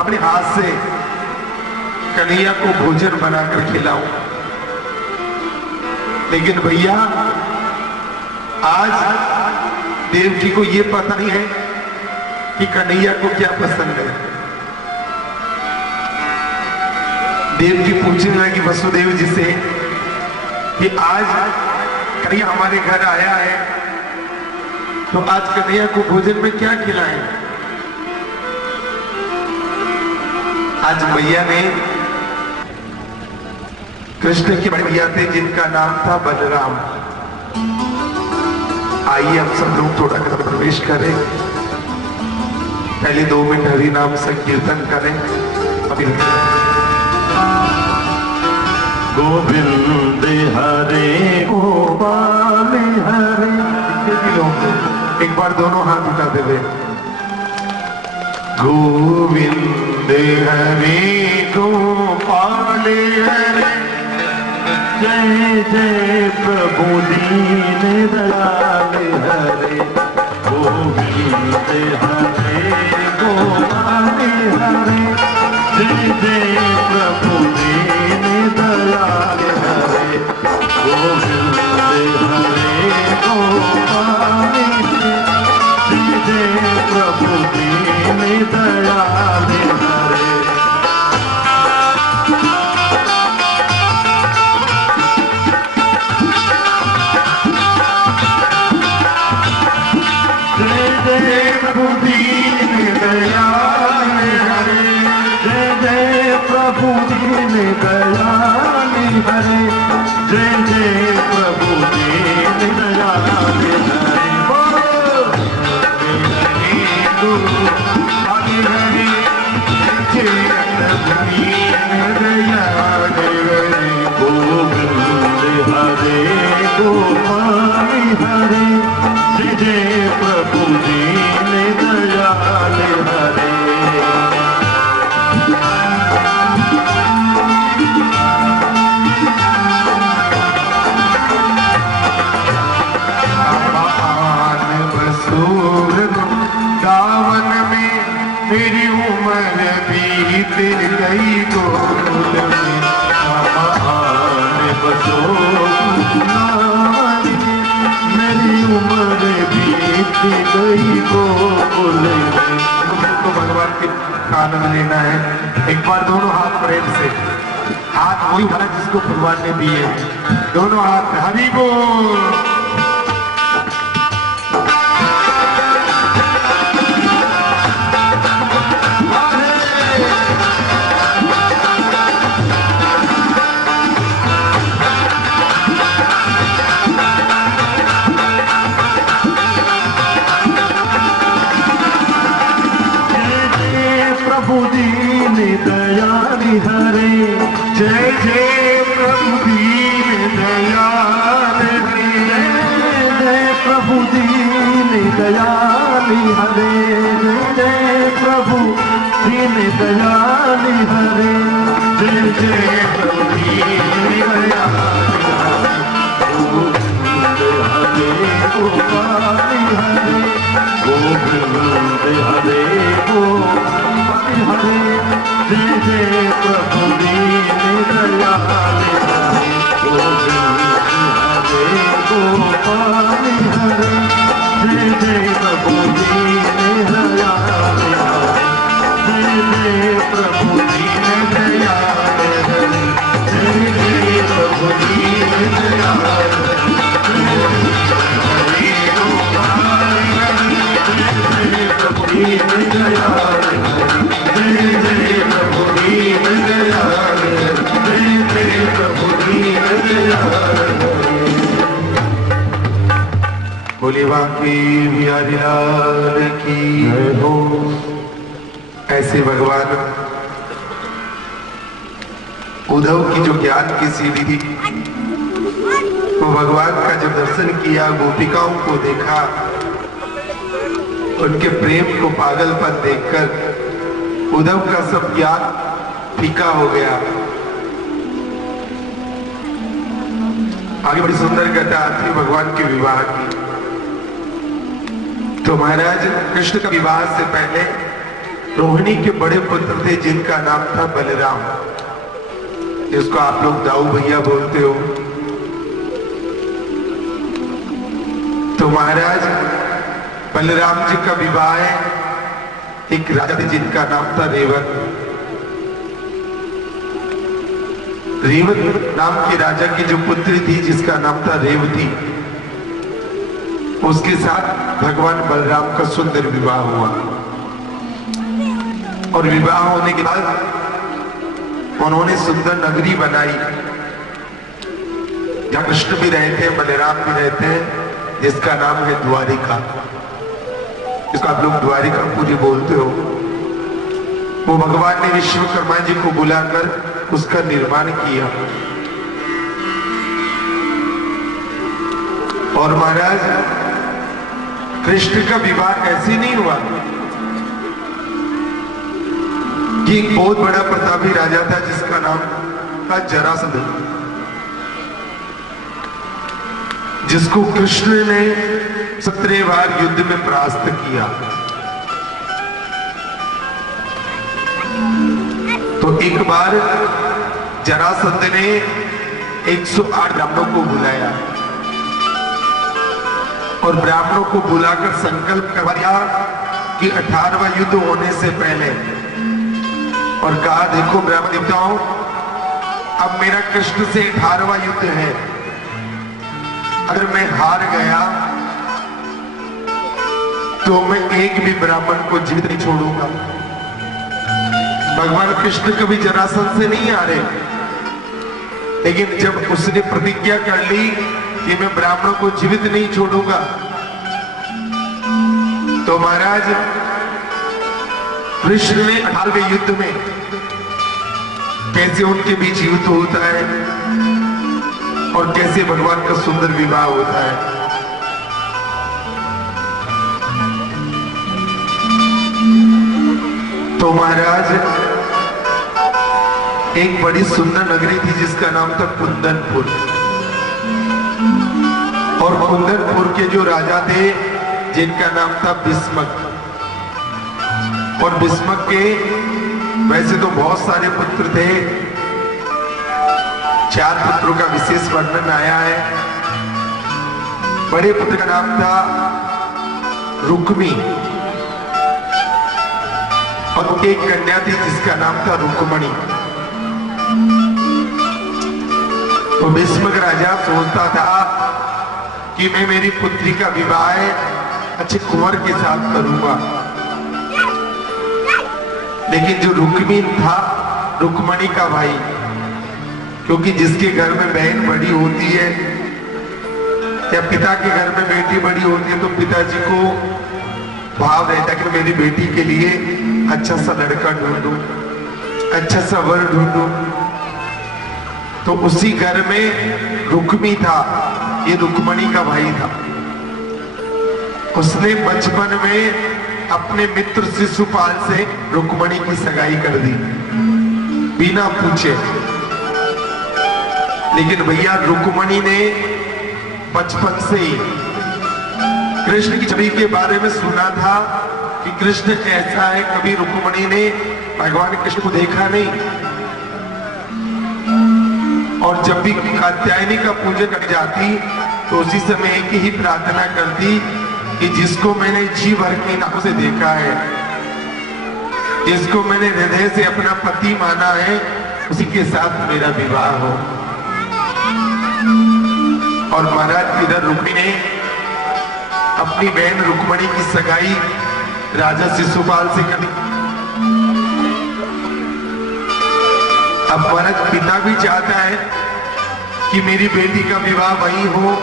अपने हाथ से कन्हैया को भोजन बनाकर खिलाऊं। लेकिन भैया आज देवकी को यह पता नहीं है कि कन्हैया को क्या पसंद है। देवकी पूछने लगी वसुदेव जी से कि आज कन्हैया हमारे घर आया है, तो आज कन्हैया को भोजन में क्या खिलाएं? आज मैया ने कृष्ण के बड़े भैया थे जिनका नाम था बलराम। आइए हम सब लोग थोड़ा प्रवेश करें, पहले 2 मिनट हरि नाम संकीर्तन करें। अभी गोविंद हरे गोपाल हरे, एक बार दोनों हाथ उठाते हुए गोविंद हरे गोपाल हरे, जय जय प्रभु दीन दयाल हरे। गोविंद हरे गोपाल हरे, जय जय प्रभु दीन दयाल हरे। गोविंद हरे गोपाल हरे, जय जय प्रभु दीन दयाल हरे। प्रभु दीन दयाल हरे, जय जय प्रभु दीन दयाल हरे। गोविंद हरे गोपाल हरे, जय जय प्रभु दीन दयाल हरे। दावन में मेरी उम्र बीत गई गोकुल में, मेरी उम्र बीत गई गोकुल में। तो भगवान के आनंद लेना है। एक बार दोनों हाथ प्रेम से, हाथ वही उठाना जिसको भगवान ने दिए, दोनों हाथ हरि बोल। प्रभु दीन दयाल हरे, जय जय प्रभु दीन दयाल हरे, जय प्रभु दीन दयाल हरे, जय जय प्रभु दीन दयाल हरे, जय जय प्रभु दीन दयाल हरे। गोपाल हरे, गोविंद हरे गोपाल हरे, जय जय प्रभु दीन दयाल हरे। गोविंद हरे गोपाल हरे, जय जय प्रभु दीन दयाल हरे। जय जय प्रभु दीन दयाल हरे, जय जय प्रभु दीन दयाल हरे। प्रभु दीन दयाल हरे, जय जय प्रभु दीन दयाल हरे, जय जय प्रभु दीन दयाल हरे। बोले बाकी बिहारी लाल की जय हो। ऐसे भगवान उद्धव की जो ज्ञान की सीढ़ी थी, वो भगवान का जब दर्शन किया, गोपिकाओं को देखा, उनके प्रेम को पागलपन देखकर उद्धव का सब ज्ञान फीका हो गया। आगे बड़ी सुंदर कथा थी भगवान के विवाह की। तो महाराज कृष्ण का विवाह से पहले रोहिणी के बड़े पुत्र थे जिनका नाम था बलराम, जिसको आप लोग दाऊ भैया बोलते हो। तो महाराज बलराम जी का विवाह एक राजा थे जिनका नाम था रेवत। रेवत नाम के राजा की जो पुत्री थी जिसका नाम था रेवती, उसके साथ भगवान बलराम का सुंदर विवाह हुआ। और विवाह होने के बाद उन्होंने सुंदर नगरी बनाई जहां कृष्ण भी रहते हैं, बलराम भी रहते हैं, जिसका नाम है द्वारिका, जिसको आप लोग द्वारिकापुरी बोलते हो। वो भगवान ने विश्वकर्मा जी को बुलाकर उसका निर्माण किया। और महाराज कृष्ण का विवाह ऐसे नहीं हुआ कि एक बहुत बड़ा प्रतापी राजा था जिसका नाम था जरासंध, जिसको कृष्ण ने 17 बार युद्ध में परास्त किया। तो एक बार जरासंध ने 108 ब्राह्मणों को बुलाया और ब्राह्मणों को बुलाकर संकल्प करवाया कि 18वां युद्ध होने से पहले, और कहा देखो ब्राह्मण देवताओं, अब मेरा कृष्ण से 18वां युद्ध है, अगर मैं हार गया तो मैं एक भी ब्राह्मण को जीवित नहीं छोड़ूंगा। भगवान कृष्ण कभी जरासंध से नहीं हारे, लेकिन जब उसने प्रतिज्ञा कर ली कि मैं ब्राह्मणों को जीवित नहीं छोड़ूंगा, तो महाराज कृष्ण ने 18वें युद्ध में कैसे उनके बीच युद्ध होता है और कैसे भगवान का सुंदर विवाह होता है। तो महाराज एक बड़ी सुंदर नगरी थी जिसका नाम था कुंदनपुर, और कुंदनपुर के जो राजा थे जिनका नाम था भीष्मक। और भीष्मक के वैसे तो बहुत सारे पुत्र थे, 4 पुत्रों का विशेष वर्णन आया है। बड़े पुत्र का नाम था रुक्मी और एक कन्या थी जिसका नाम था रुक्मणी। तो भीष्मक राजा सोचता था कि मैं मेरी पुत्री का विवाह अच्छे कुंवर के साथ करूंगा, लेकिन जो रुक्मी था, रुक्मणी का भाई, क्योंकि जिसके घर में बहन बड़ी होती है या पिता के घर में बेटी बड़ी होती है तो पिताजी को भाव रहता है कि मेरी बेटी के लिए अच्छा सा लड़का ढूंढूं, अच्छा सा वर ढूंढूं। तो उसी घर में रुक्मी था, ये रुक्मणी का भाई था। उसने बचपन में अपने मित्र शिशुपाल से रुक्मणी की सगाई कर दी बिना पूछे। लेकिन भैया रुक्मणी ने बचपन से ही कृष्ण की छवि के बारे में सुना था कि कृष्ण ऐसा है। कभी रुक्मणी ने भगवान कृष्ण को देखा नहीं, और जब भी कात्यायनी का पूजन कर जाती तो उसी समय एक ही प्रार्थना करती कि जिसको मैंने जी भर की आंखों से देखा है, जिसको मैंने हृदय से अपना पति माना है, उसी के साथ मेरा विवाह हो। और महाराज इधर रुक्मी ने अपनी बहन रुक्मणी की सगाई राजा शिशुपाल से कर दी। अब महाराज पिता भी चाहता है कि मेरी बेटी का विवाह वही हो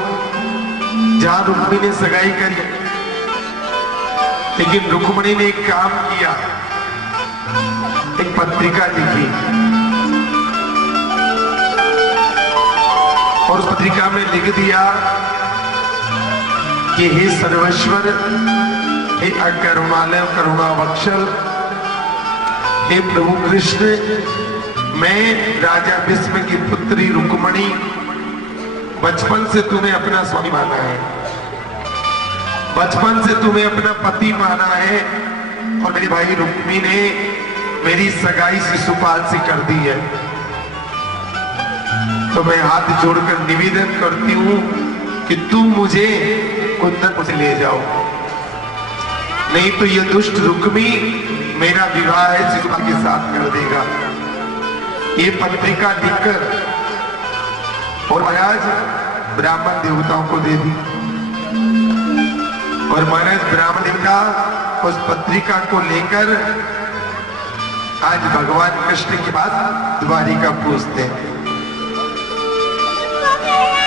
जहां रुक्मी ने सगाई करी, लेकिन रुक्मणी ने एक काम किया, एक पत्रिका लिखी और उस पत्रिका में लिख दिया कि हे सर्वेश्वर, हे अकरुणालय करुणावत्सल, हे प्रभु कृष्ण, मैं राजा भीष्म की पुत्री रुक्मणी बचपन से तुम्हें अपना स्वामी माना है, बचपन से तुम्हें अपना पति माना है, और मेरे भाई रुक्मी ने मेरी सगाई शिशुपाल से कर दी है, तो मैं हाथ जोड़कर निवेदन करती हूं कि तुम मुझे कुंदनपुर से ले जाओ, नहीं तो यह दुष्ट रुक्मी मेरा विवाह शिशुपाल के साथ कर देगा। ये पत्रिका लिखकर और महाराज ब्राह्मण देवताओं को दे दी, और महाराज ब्राह्मण देवता उस पत्रिका को लेकर आज भगवान कृष्ण के पास द्वारिका पहुंचते हैं।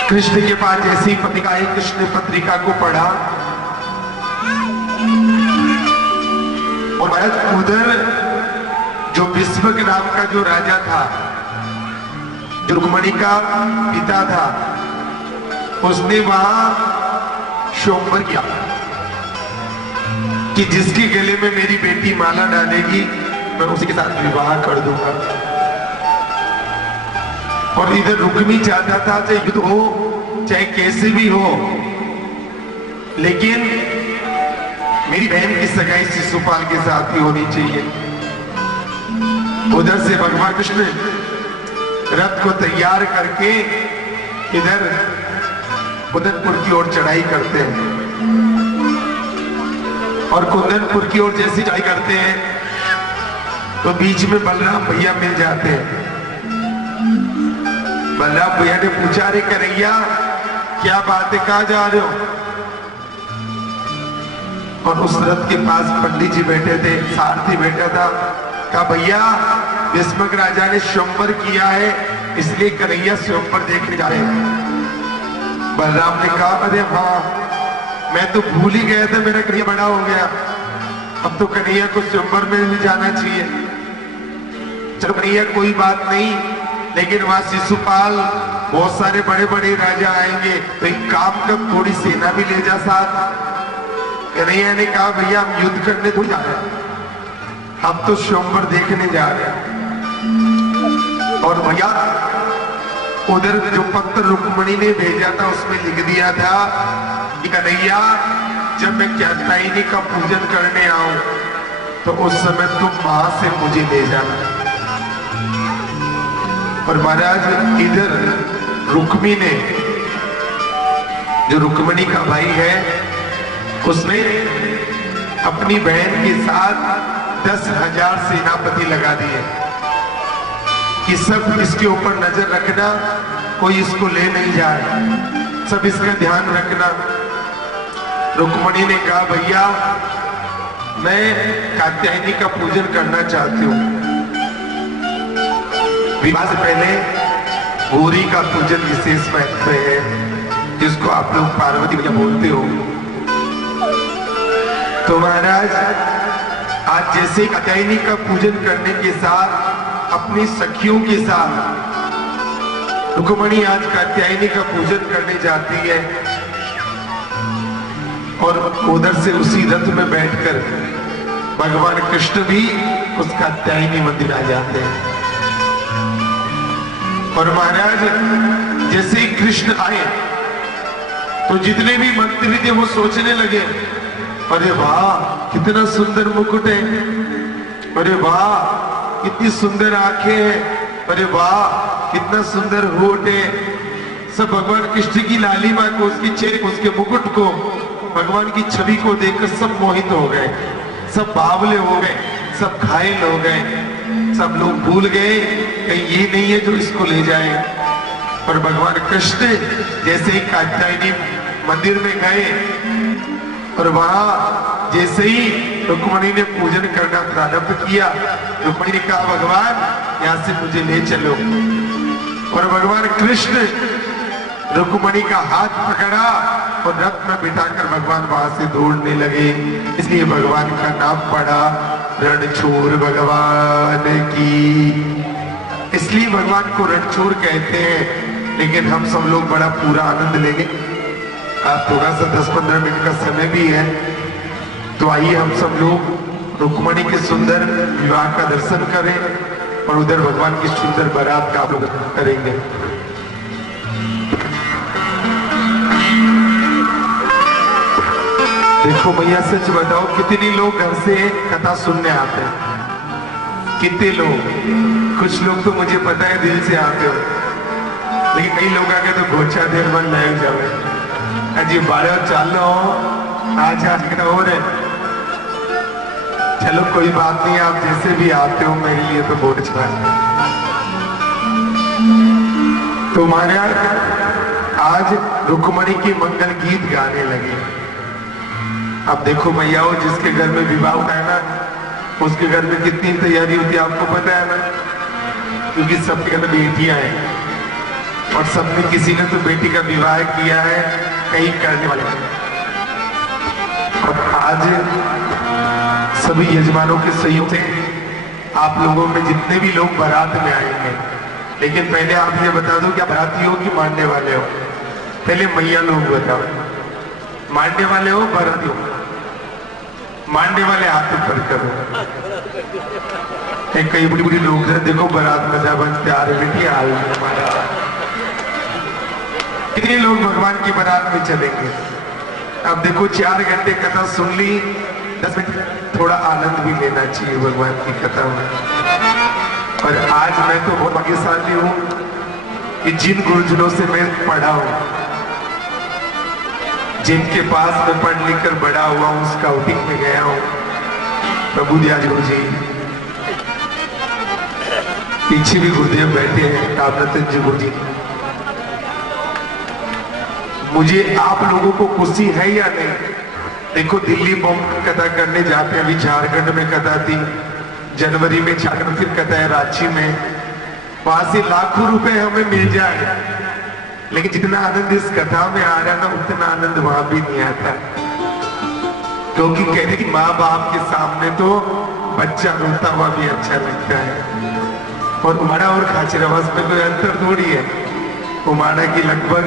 कृष्ण के पास जैसी पत्रिका आई, कृष्ण ने पत्रिका को पढ़ा और महाराज उधर जो विश्वक नाम का जो राजा था, जो रुक्मिणी का पिता था, उसने वहां स्वयंवर किया कि जिसके गले में मेरी बेटी माला डालेगी मैं उसी के साथ विवाह कर दूंगा। और इधर रुक्मी चाहता था चाहे युद्ध हो चाहे कैसे भी हो, लेकिन मेरी बहन की सगाई शिशुपाल के साथ ही होनी चाहिए। उधर से भगवान कृष्ण रथ को तैयार करके इधर कुंदनपुर की ओर चढ़ाई करते हैं, और कुंदनपुर की ओर जैसी चढ़ाई करते हैं तो बीच में बलराम भैया मिल जाते हैं। बलराम भैया ने पूछा, रे कन्हैया क्या बात है, कहां जा रहे हो? और उस रथ के पास पंडित जी बैठे थे, सारथी बैठा था। कहा भैया भीष्मक राजा ने स्वयंवर किया है, इसलिए कन्हैया स्वयंवर देखने जा रहे हैं। बलराम ने कहा, अरे हाँ मैं तो भूल ही गया था, मेरा कन्हैया बड़ा हो गया, अब तो कन्हैया को स्वयंवर में भी जाना चाहिए। चलो कन्हैया कोई बात नहीं, लेकिन वहां शिशुपाल बहुत सारे बड़े बड़े राजा आएंगे, तो एक काम कर थोड़ी सेना भी ले जा साथ। कन्हैया ने कहा भैया हम युद्ध करने थोड़ी जा रहे हैं, हम तो स्वयंवर देखने जा रहे हैं। और भैया उधर जो पत्र रुक्मिणी ने भेजा था उसमें लिख दिया था कि कन्हैया जब मैं कात्यायनी का पूजन करने आऊं तो उस समय तुम वहां से मुझे ले जाना। और महाराज इधर रुक्मी ने, जो रुक्मिणी का भाई है, उसने अपनी बहन के साथ 10,000 सेनापति लगा दिए कि सब इसके ऊपर नजर रखना, कोई इसको ले नहीं जाए, सब इसका ध्यान रखना। रुक्मिणी ने कहा भैया मैं कात्यायनी का पूजन करना चाहती हूँ, विवाह से पहले गौरी का पूजन विशेष महत्व है, जिसको आप लोग पार्वती मैया बोलते हो। तो महाराज आज जैसे कात्यायनी का पूजन करने के साथ अपनी सखियों के साथ रुक्मिणी आज कात्यायनी का पूजन करने जाती है, और उधर से उसी रथ में बैठकर भगवान कृष्ण भी उस कात्यायनी मंदिर आ जाते हैं। और महाराज जैसे ही कृष्ण आए तो जितने भी मंत्री थे वो सोचने लगे, अरे वाह कितना सुंदर मुकुट है, अरे वाह कितनी सुंदर आंखें हैं, अरे वाह कितना सुंदर होठ है। सब भगवान कृष्ण की लालिमा को, उसके चेहरे को, उसके मुकुट को, भगवान की छवि को देखकर सब मोहित हो गए, सब बावले हो गए, सब घायल हो गए, सब लोग भूल गए कहीं ये नहीं है जो इसको ले जाए। और भगवान कृष्ण जैसे ही कात्यायनी मंदिर में गए और वहां जैसे ही रुक्मिणी ने पूजन करना प्रारंभ किया, रुक्मिणी ने कहा भगवान यहाँ से मुझे ले चलो। और भगवान कृष्ण रुक्मिणी का हाथ पकड़ा और रथ में बिठाकर भगवान वहां से दौड़ने लगे। इसलिए भगवान का नाम पड़ा रणछोड़ भगवान की, इसलिए भगवान को रणछोड़ कहते हैं। लेकिन हम सब लोग बड़ा पूरा आनंद लेंगे, आप थोड़ा सा 10-15 मिनट का समय भी है, तो आइए हम सब लोग रुक्मिणी के सुंदर विवाह का दर्शन करें और उधर भगवान की सुंदर बारात का आप लोग करेंगे। देखो भैया सच बताओ कितने लोग घर से कथा सुनने आते हैं, कितने लोग। कुछ लोग तो मुझे पता है दिल से आते हो, लेकिन कई लोग आके तो घोचा देर बन लग जावे अजी 12 चालो आज कितना हो रहे। चलो कोई बात नहीं, आप जैसे भी आते हो मेरे लिए तो बहुत अच्छा है। तो महाराज आज रुक्मणी की मंगल गीत गाने लगे। अब देखो भैया वो जिसके घर में विवाह होता है ना, उसके घर में कितनी तैयारी होती है आपको पता है ना, क्योंकि सबके घर में बेटियां हैं और सबने किसी ने तो बेटी का विवाह किया है, कहीं करने वाले। और आज सभी यजमानों के सहयोग से आप लोगों में जितने भी लोग बारात में आएंगे, लेकिन पहले आप ये बता दो कि बाराती हो कि मानने वाले हो। पहले मैया लोग बताओ, मानने वाले हो बाराती हो? मानने वाले हाथ ऊपर करो। एक कई बड़ी बड़ी लोग हैं, देखो बारात मजा बन प्यार बेटी हाल हमारा। कितने लोग भगवान की बारात में चलेंगे। अब देखो 4 घंटे कथा सुन ली, 10 मिनट थोड़ा आनंद भी लेना चाहिए भगवान की कथा में। और आज मैं तो बहुत भाग्यशाली हूं कि जिन गुरुजनों से मैं पढ़ा हूं, जिनके पास मैं पढ़ लिख कर बड़ा हुआ हूं, स्काउटिंग में गया हूं, प्रभु दयाल गुरु जी, पीछे भी गुरुदेव बैठे हैं, कामरतन जी गुरु जी। मुझे आप लोगों को खुशी है या नहीं? देखो दिल्ली बॉम्ब कथा करने जाते हैं, अभी झारखंड में कथा थी, जनवरी में झारखंड फिर कथा है रांची में। वहां से लाखों रुपए हमें मिल जाए, लेकिन जितना आनंद इस कथा में आ रहा है ना, उतना आनंद वहां भी नहीं आता। क्योंकि कहते कि माँ बाप के सामने तो बच्चा रोता हुआ भी अच्छा लगता है। और उमाड़ा और खाचरावास में कोई अंतर थोड़ी है। उमाड़ा की लगभग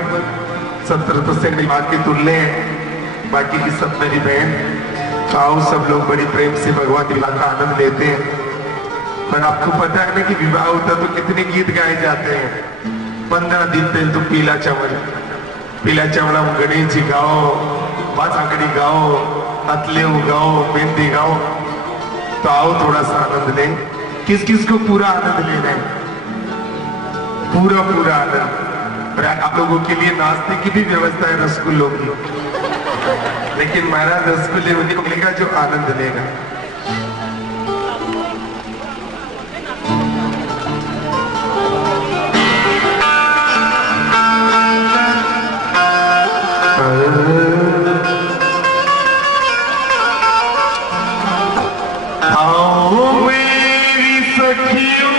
70% माँ के तुल्य है, बाकी की सब मेरी बहन। तो आओ सब लोग बड़ी प्रेम से भगवान विवाह का आनंद लेते हैं। पर आपको पता है ना कि विवाह होता तो कितने गीत गाए जाते हैं। 15 दिन पहले तो पीला चावल हम गणेश जी गाओ, बांसुरी गाओ, अतले गाओ, मेहंदी गाओ। तो आओ थोड़ा सा आनंद लें। किस किस को पूरा आनंद लेना है? पूरा आनंद। और आप लोगों के लिए नाश्ते की भी व्यवस्था है, रसगुल्लों की। लेकिन महाराज रसगुल्ले उन्हीं को मिलेगा जो आनंद लेगा। आओ मेरी सखियों